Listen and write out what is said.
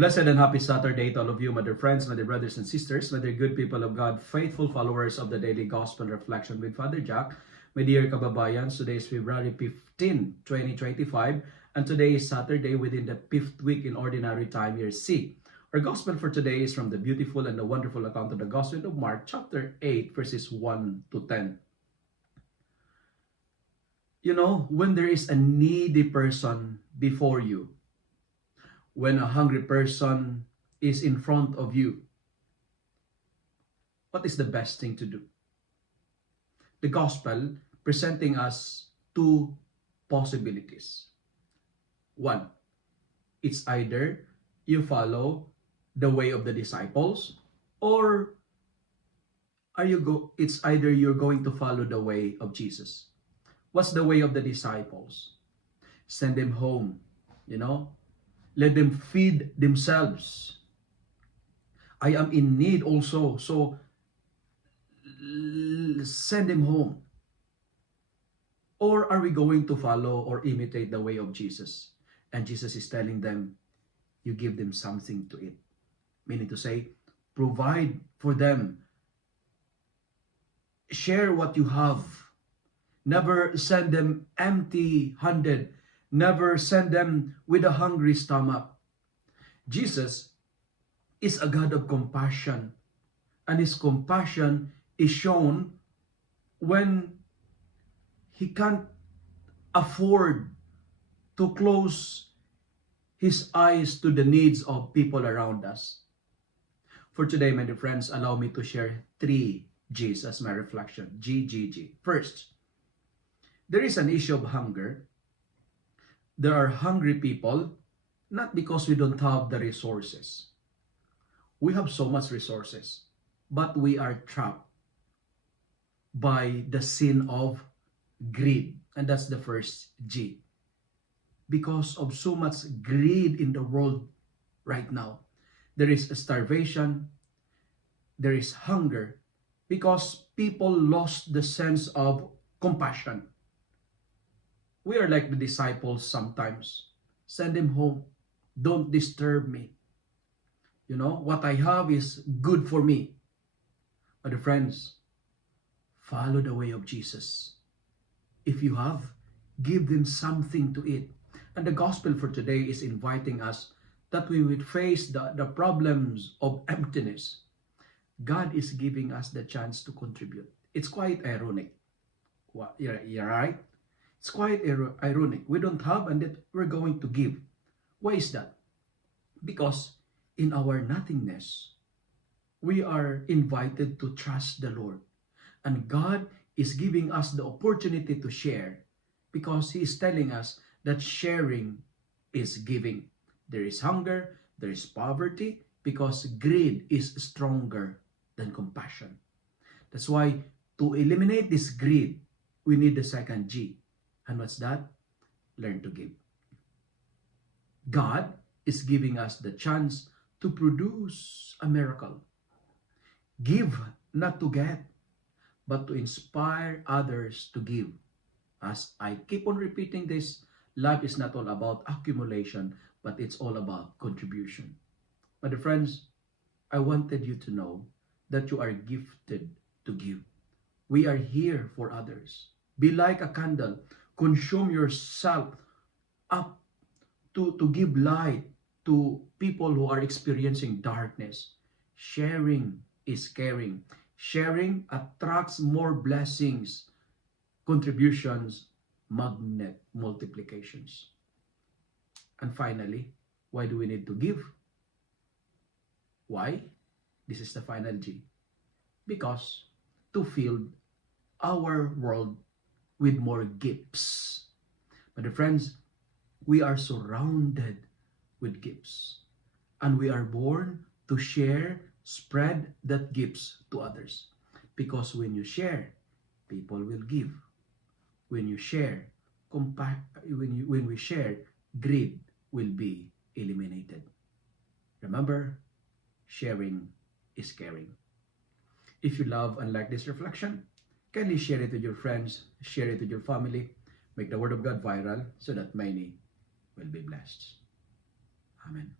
Blessed and happy Saturday to all of you, my dear friends, my dear brothers and sisters, my dear good people of God, faithful followers of the Daily Gospel Reflection with Father Jack. My dear kababayans, today is February 15, 2025, and today is Saturday within the 5th week in Ordinary Time, Year C. Our Gospel for today is from the beautiful and the wonderful account of the Gospel of Mark, chapter 8, verses 1 to 10. You know, when there is a needy person before you, when a hungry person is in front of you, what is the best thing to do? The gospel presenting us two possibilities. One, it's either you follow the way of the disciples, or it's either you're going to follow the way of Jesus. What's the way of the disciples? Send them home, let them feed themselves. I am in need also, so send them home. Or are we going to follow or imitate the way of Jesus? And Jesus is telling them, you give them something to eat. Meaning to say, provide for them. Share what you have. Never send them empty-handed. Never send them with a hungry stomach. Jesus is a God of compassion, and His compassion is shown when He can't afford to close His eyes to the needs of people around us. For today, my dear friends, allow me to share 3 G's as my reflection. G. First, there is an issue of hunger. There are hungry people, not because we don't have the resources. We have so much resources, but we are trapped by the sin of greed. And that's the first G. Because of so much greed in the world right now, there is starvation, there is hunger, because people lost the sense of compassion. We are like the disciples sometimes. Send them home. Don't disturb me. What I have is good for me. But friends, follow the way of Jesus. If you have, give them something to eat. And the gospel for today is inviting us that we would face the problems of emptiness. God is giving us the chance to contribute. It's quite ironic. You're right? It's quite ironic. We don't have and that we're going to give. Why is that? Because in our nothingness, we are invited to trust the Lord. And God is giving us the opportunity to share, because He is telling us that sharing is giving. There is hunger, there is poverty, because greed is stronger than compassion. That's why to eliminate this greed, we need the second G. And what's that? Learn to give. God is giving us the chance to produce a miracle. Give, not to get, but to inspire others to give. As I keep on repeating this, life is not all about accumulation, but it's all about contribution. My dear friends, I wanted you to know that you are gifted to give. We are here for others. Be like a candle. Consume yourself up to give light to people who are experiencing darkness. Sharing is caring. Sharing attracts more blessings, contributions, magnet multiplications. And finally, why do we need to give? Why? This is the final G. Because to fill our world with more gifts. But friends, we are surrounded with gifts. And we are born to share, spread that gifts to others. Because when you share, people will give. When you share, when we share, greed will be eliminated. Remember, sharing is caring. If you love and like this reflection, kindly share it with your friends, share it with your family, make the Word of God viral so that many will be blessed. Amen.